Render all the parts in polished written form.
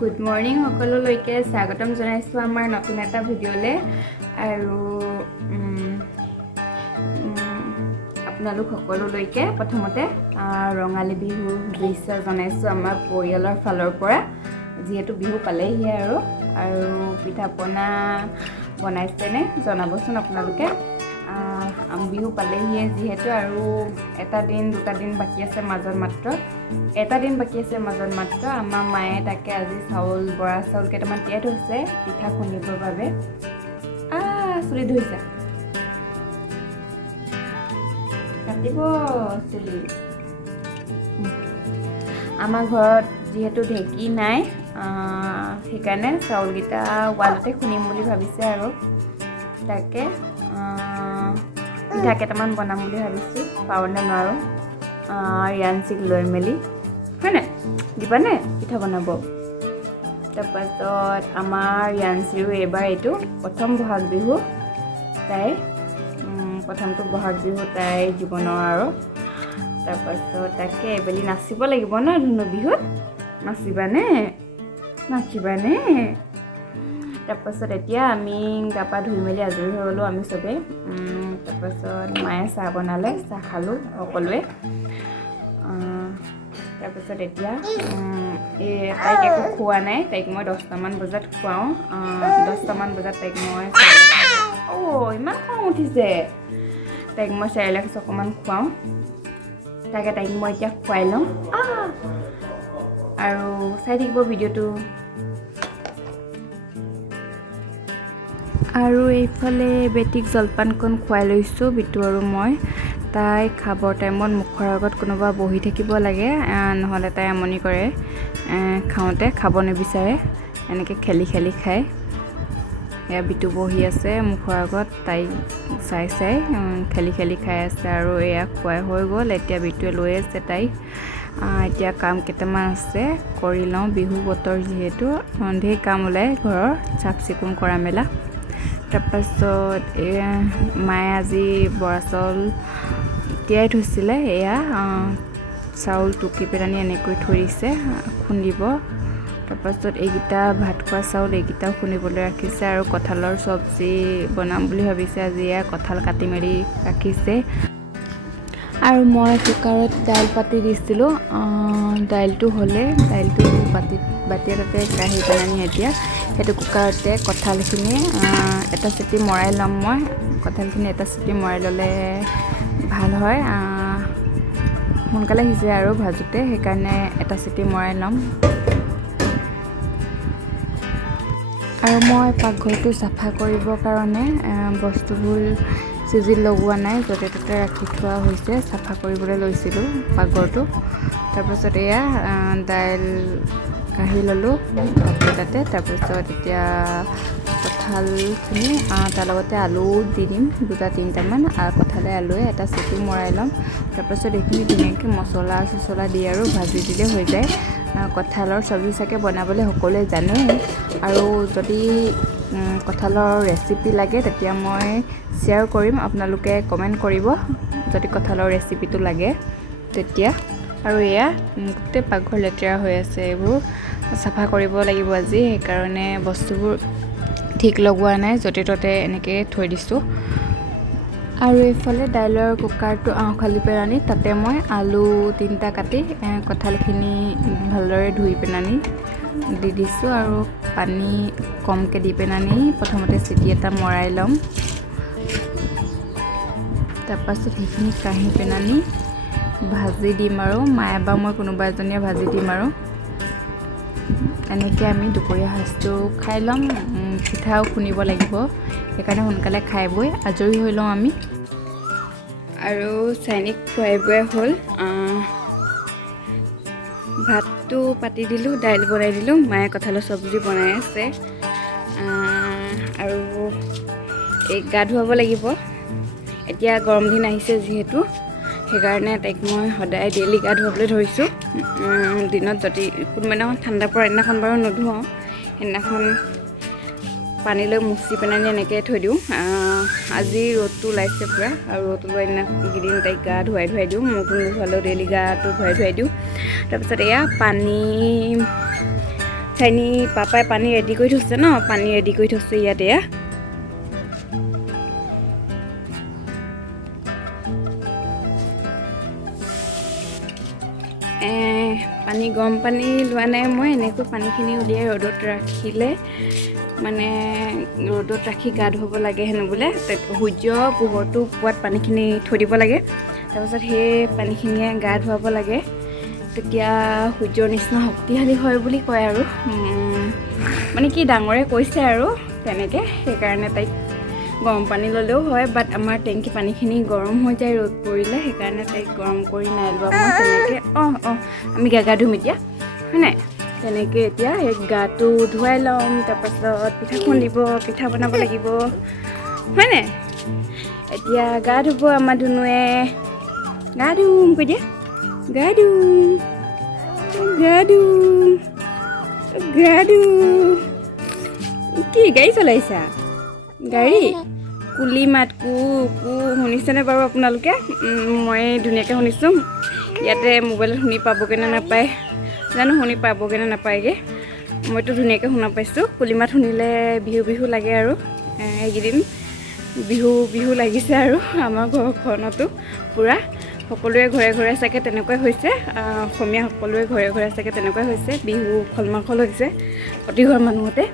Good morning সকলোলৈকে স্বাগতম জনাইছোঁ আমাৰ নতুন এটা ভিডিঅ'লে আৰু আপোনালোক সকলোলৈকে প্ৰথমতে ৰঙালী বিহু শুভেচ্ছা জনাইছোঁ আমাৰ পৰিয়ালৰ ফালৰ পৰা যিহেতু বিহু পালেহি আৰু পিঠা পনা বনাইছেনে জনাবচোন আপোনালোকে বিহু পালেহিয়ে যিহেতু আৰু এটা দিন দুটা দিন বাকী আছে মাজত মাত্ৰ এটা দিন বাকী আছে মাজত মাত্ৰ আমাৰ মায়ে তাকে আজি চাউল বৰা চাউল কেইটামান তিয়াই থৈছে পিঠা খুন্দিবৰ বাবে চুলি ধুইছে কাটিব চুলি আমাৰ ঘৰত যিহেতু ঢেঁকী নাই সেইকাৰণে চাউলকেইটা ৱালতে খুন্দিম বুলি ভাবিছে আৰু তাকে পিঠা কেইটামান বনাম বুলি ভাবিছোঁ পাৰোঁনে নোৱাৰোঁ ৰিয়াঞ্চিক লৈ মেলি হয়নে দিবানে পিঠা বনাব তাৰপাছত আমাৰ ৰিয়াঞ্চিৰো এইবাৰ এইটো প্ৰথম বহাগ বিহু তাই প্ৰথমটো বহাগ বিহু তাইৰ জীৱনৰ আৰু তাৰপাছত তাকে এবেলি নাচিব লাগিব ন ধুনু বিহুত নাচিবানে তাৰপাছত এতিয়া আমি গা পা ধুই মেলি আজৰি হৈ গ'লোঁ আমি চবেই তাৰপাছত মায়ে চাহ বনালে চাহ খালোঁ সকলোৱে তাৰপাছত এতিয়া তাইক একো খোৱা নাই তাইক মই 10টামান বজাত খুৱাওঁ 10টামান বজাত তাইক মই ইমান খং উঠিছে তাইক মই চেৰেলেক্স অকণমান খুৱাওঁ তাইক মই এতিয়া খুৱাই লওঁ আৰু চাই থাকিব ভিডিঅ'টো আৰু এইফালে বেটিক জলপানকণ খুৱাই লৈছোঁ বিটু আৰু মই তাই খাবৰ টাইমত মুখৰ আগত কোনোবা বহি থাকিব লাগে নহ'লে তাই আমনি কৰে খাওঁতে খাব নিবিচাৰে এনেকৈ খেলি খায় এয়া বিটু বহি আছে মুখৰ আগত তাই চাই খেলি খাই আছে আৰু এয়া খুৱাই হৈ গ'ল এতিয়া বিটুৱে লৈ আছে তাইক এতিয়া কাম কেইটামান আছে কৰি লওঁ বিহু বতৰ যিহেতু ঢেৰ কাম ওলায় ঘৰৰ চাফ চিকুণ কৰা মেলা তাৰপাছত মায়ে আজি বৰা চাউল তিয়াই থৈছিলে এয়া চাউল টুকি পেলানি এনেকৈ থৈ দিছে খুন্দিব তাৰপাছত এইকেইটা ভাত খোৱা চাউল এইকেইটাও খুন্দিবলৈ ৰাখিছে আৰু কঁঠালৰ চব্জি বনাম বুলি ভাবিছে আজি এয়া কঁঠাল কাটি মেলি ৰাখিছে আৰু মই কুকাৰত দাইল পাতি দিছিলোঁ দাইলটো হ'লে দাইলটো বাতি এটাতে কাঢ়ি পেলানি এতিয়া সেইটো কুকাৰতে কঁঠালখিনি এটা চিটি মৰাই ল'ম মই কঁঠালখিনি এটা চিটি মৰাই ল'লে ভাল হয় সোনকালে সিজে আৰু ভাজোতে সেইকাৰণে এটা চিটি মৰাই ল'ম আৰু মই পাকঘৰটো চাফা কৰিবৰ কাৰণে বস্তুবোৰ চিজিল লগোৱা নাই য'তে ত'তে ৰাখি থোৱা হৈছে চাফা কৰিবলৈ লৈছিলোঁ পাকঘৰটো তাৰপাছত এয়া দাইল কাঢ়ি ল'লোঁ তাতে তাৰপিছত এতিয়া কঁঠালখিনি তাৰ লগতে আলু দি দিম 2-3টামান আৰু কঁঠালে আলুৱে এটা চিটি মৰাই ল'ম তাৰপাছত এইখিনি ধুনীয়াকৈ মছলা চছলা দি আৰু ভাজি দিলে হৈ যায় কঁঠালৰ চব্জি চাগে বনাবলৈ সকলোৱে জানেই আৰু যদি কঁঠালৰ ৰেচিপি লাগে তেতিয়া মই শ্বেয়াৰ কৰিম আপোনালোকে কমেণ্ট কৰিব যদি কঁঠালৰ ৰেচিপিটো লাগে তেতিয়া আৰু এয়া গোটেই পাকঘৰ লেতেৰা হৈ আছে এইবোৰ চাফা কৰিব লাগিব আজি সেইকাৰণে বস্তুবোৰ ঠিক লগোৱা নাই য'তে ত'তে এনেকৈ থৈ দিছোঁ আৰু এইফালে দাইলৰ কুকাৰটো খালি পেলানি তাতে মই আলু 3টা কাটি কঁঠালখিনি ভালদৰে ধুই পেলানি দি দিছোঁ আৰু পানী কমকৈ দি পেলানি প্ৰথমতে চিটি এটা মৰাই ল'ম তাৰপাছত সেইখিনি কাঢ়ি পেলানি ভাজি দিম আৰু মায়ে বা মই কোনোবা এজনীয়ে ভাজি দিম আৰু এনেকৈ আমি দুপৰীয়া সাজটো খাই ল'ম পিঠাও খুন্দিব লাগিব সেইকাৰণে সোনকালে খাই বৈ আজৰি হৈ লওঁ আমি আৰু চাইনিক খুৱাই বোৱাই হ'ল ভাতটো পাতি দিলোঁ দাইল বনাই দিলোঁ মায়ে কঁঠালৰ চব্জি বনাই আছে আৰু এই গা ধুৱাব লাগিব এতিয়া গৰম দিন আহিছে যিহেতু সেইকাৰণে তাইক মই সদায় ডেইলি গা ধুৱাবলৈ ধৰিছোঁ দিনত যদি কোনোবাদিনাখন ঠাণ্ডা পৰা সেইদিনাখন বাৰু নুধুৱাওঁ সেইদিনাখন পানী লৈ মুচি পেলানি এনেকৈ থৈ দিওঁ আজি ৰ'দটো ওলাইছে পূৰা আৰু ৰ'দ ওলোৱা দিনাকেইদিন তাইক গা ধুৱাই দিওঁ মূৰটো নুধুৱালেও ডেইলি গাটো ধুৱাই দিওঁ তাৰপিছত এয়া পানী চাইনি পাপাই পানী ৰেডি কৰি থৈছে ন, পানী ৰেডি কৰি থৈছে ইয়াত। এয়া পানী গৰম পানী লোৱা নাই মই, এনেকৈ পানীখিনি উলিয়াই ৰ'দত ৰাখিলে মানে ৰ'দত ৰাখি গা ধুব লাগে হেনো বোলে। সূৰ্য পোহৰটো পোৱাত পানীখিনি থৈ দিব লাগে, তাৰপিছত সেই পানীখিনিয়ে গা ধুৱাব লাগে, তেতিয়া সূৰ্যৰ নিচিনা শক্তিশালী হয় বুলি কয় আৰু মানে কি ডাঙৰে কৈছে আৰু তেনেকৈ, সেইকাৰণে তাইক গৰম পানী ল'লেও হয়, বাট আমাৰ টেংকি পানীখিনি গৰম হৈ যায় ৰ'দ পৰিলে, সেইকাৰণে তাইক গৰম কৰি নাই লোৱা মই তেনেকৈ। আমি গা ধুম এতিয়া হয় নাই, তেনেকৈ এতিয়া সেই গাটো ধুৱাই ল'ম, তাৰপাছত পিঠা খুন্দিব, পিঠা বনাব লাগিব হয় নাই। এতিয়া গা ধুব আমাৰ ধুনুৱে, গা ধুম কৈ দিয়া, গা ধুম গা ধুম গা ধুম। কি গাড়ী চলাইছা? গাড়ী কুলি মাত কু কু শুনিছেনে বাৰু আপোনালোকে? মই ধুনীয়াকৈ শুনিছোঁ। ইয়াতে মোবাইলত শুনি পাবগৈ নে নাপায় জানো, শুনি পাবগৈ নে নাপায়গৈ। মইতো ধুনীয়াকৈ শুনা পাইছোঁ। কুলি মাত শুনিলে বিহু বিহু লাগে আৰু এইকেইদিন বিহু বিহু লাগিছে আৰু আমাৰ ঘৰখনতো পূৰা সকলোৰে ঘৰে ঘৰে চাগে তেনেকুৱাই হৈছে, অসমীয়া সকলোৰে ঘৰে ঘৰে চাগে তেনেকুৱাই হৈছে, বিহু খলমাখল হৈছে প্ৰতিঘৰ মানুহতে।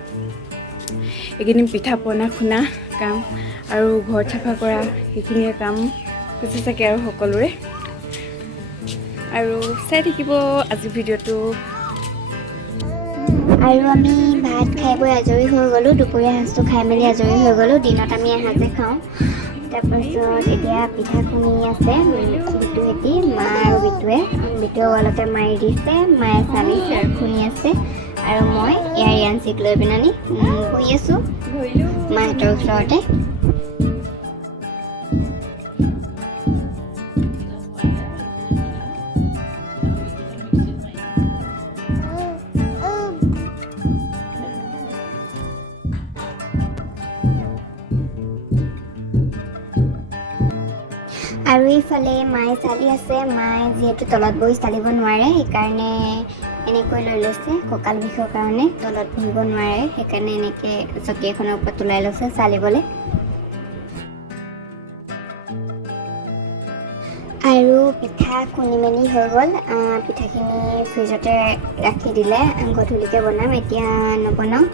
এইকেইদিন পিঠা পনা খুন্দা কাম আৰু ঘৰ চাফা কৰা সেইখিনিয়ে কাম হৈছে চাগে আৰু সকলোৰে। আৰু চাই থাকিব আজি ভিডিঅ'টো। আৰু আমি ভাত খাই বৈ আজৰি হৈ গ'লোঁ, দুপৰীয়া সাঁজটো খাই মেলি আজৰি হৈ গ'লোঁ। দিনত আমি এসাঁজে খাওঁ। তাৰপাছত এতিয়া পিঠা খুন্দি আছে বিটুহেঁতি, মা আৰু বিটুৱে অলপতে মাৰি দিছে, মায়ে চালিছে আৰু খুন্দি আছে, আৰু মই ইয়াৰ য়াঞ্চিক লৈ পিনি বহি আছোঁ মাহঁতৰ ওচৰতে। আৰু এইফালে মায়ে চালি আছে। মায়ে যিহেতু তলত বহি চালিব নোৱাৰে, সেইকাৰণে এনেকৈ লৈ লৈছে, কঁকাল বিষৰ কাৰণে তলত বহিব নোৱাৰে, সেইকাৰণে এনেকৈ চকী এখনৰ ওপৰত তোলাই লৈছে চালিবলৈ। আৰু পিঠা খুন্দি মেলি হৈ গ'ল, পিঠাখিনি ফ্ৰিজতে ৰাখি দিলে, গধূলিকৈ বনাম, এতিয়া নবনাওঁ।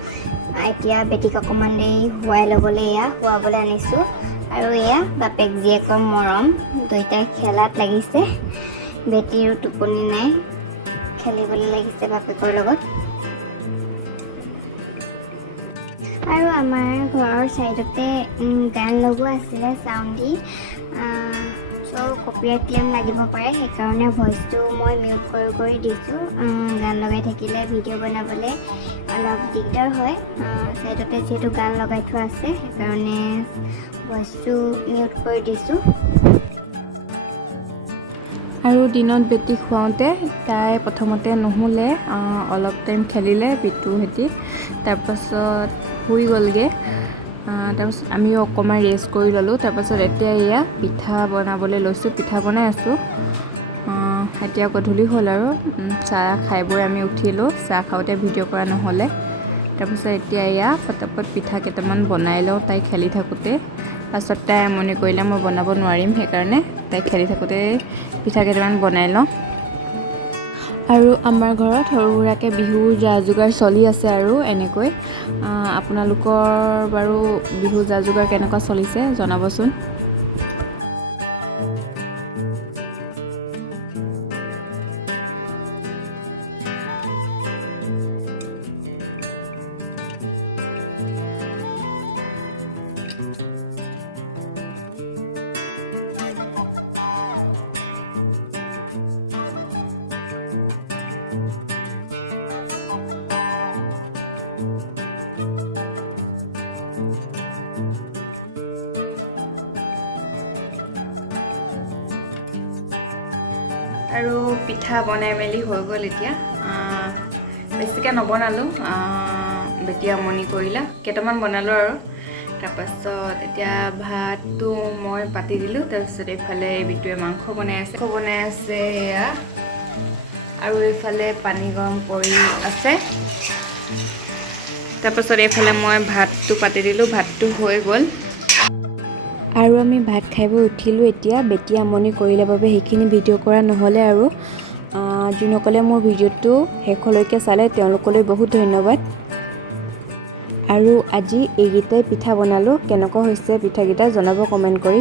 এতিয়া বেটিক অকণমান দেৰি শুৱাই ল'বলৈ শুৱাবলৈ আনিছোঁ। আৰু এয়া বাপেক জীয়েকৰ মৰম, দুয়োটাই খেলাত লাগিছে। বেটিৰো টোপনি নাই, খেলিবলৈ লাগিছে বাপেকৰ লগত। আৰু আমাৰ ঘৰৰ ছাইডতে গান লগোৱা আছিলে চাউণ্ড দি, চ' কপিৰাইট ক্লেইম লাগিব পাৰে, সেইকাৰণে ভইচটো মই মিউট কৰি দিছোঁ। গান লগাই থাকিলে ভিডিঅ' বনাবলৈ অলপ দিগদাৰ হয়, ছাইডতে যিহেতু গান লগাই থোৱা আছে, সেইকাৰণে ভইচটো মিউট কৰি দিছোঁ। আৰু দিনত বেটিক খুৱাওঁতে তাই প্ৰথমতে নুশুলে, অলপ টাইম খেলিলে বিটুহেঁতি, তাৰপাছত শুই গ'লগৈ। তাৰপাছত আমিও অকণমান ৰেষ্ট কৰি ল'লোঁ। তাৰপাছত এতিয়া এয়া পিঠা বনাবলৈ লৈছোঁ, পিঠা বনাই আছোঁ। এতিয়া গধূলি হ'ল আৰু চাহ খাই বৈ আমি উঠিলোঁ, চাহ খাওঁতে ভিডিঅ' কৰা নহ'লে। তাৰপিছত এতিয়া এয়া পটাপট পিঠা কেইটামান বনাই লওঁ, তাই খেলি থাকোঁতে। পাছত তাই আমনি কৰিলে মই বনাব নোৱাৰিম, সেইকাৰণে তাই খেলি থাকোঁতে পিঠা কেইটামান বনাই লওঁ। আৰু আমাৰ ঘৰত সৰু সুৰাকৈ বিহুৰ যা যোগাৰ চলি আছে আৰু এনেকৈ। আপোনালোকৰ বাৰু বিহু যা যোগাৰ কেনেকুৱা চলিছে জনাবচোন। আৰু পিঠা বনাই মেলি হৈ গ'ল এতিয়া, বেছিকৈ নবনালোঁ, বেটি আমনি কৰিলা, কেইটামান বনালোঁ আৰু। তাৰপাছত এতিয়া ভাতটো মই পাতি দিলোঁ, তাৰপিছত এইফালে বিটুৱে মাংস বনাই আছে এয়া, আৰু এইফালে পানী গৰম কৰি আছে। তাৰপাছত এইফালে মই ভাতটো পাতি দিলোঁ, ভাতটো হৈ গ'ল আৰু আমি ভাত খাই বৈ উঠিলোঁ। এতিয়া বেটি আমনি কৰিলে বাবে সেইখিনি ভিডিঅ' কৰা নহ'লে আৰু যোনসকলে মোৰ ভিডিঅ'টো শেষলৈকে চালে তেওঁলোকলৈ বহুত ধন্যবাদ। আৰু আজি এইকেইটাই পিঠা বনালোঁ। কেনেকুৱা হৈছে পিঠাকেইটা জনাব কমেণ্ট কৰি।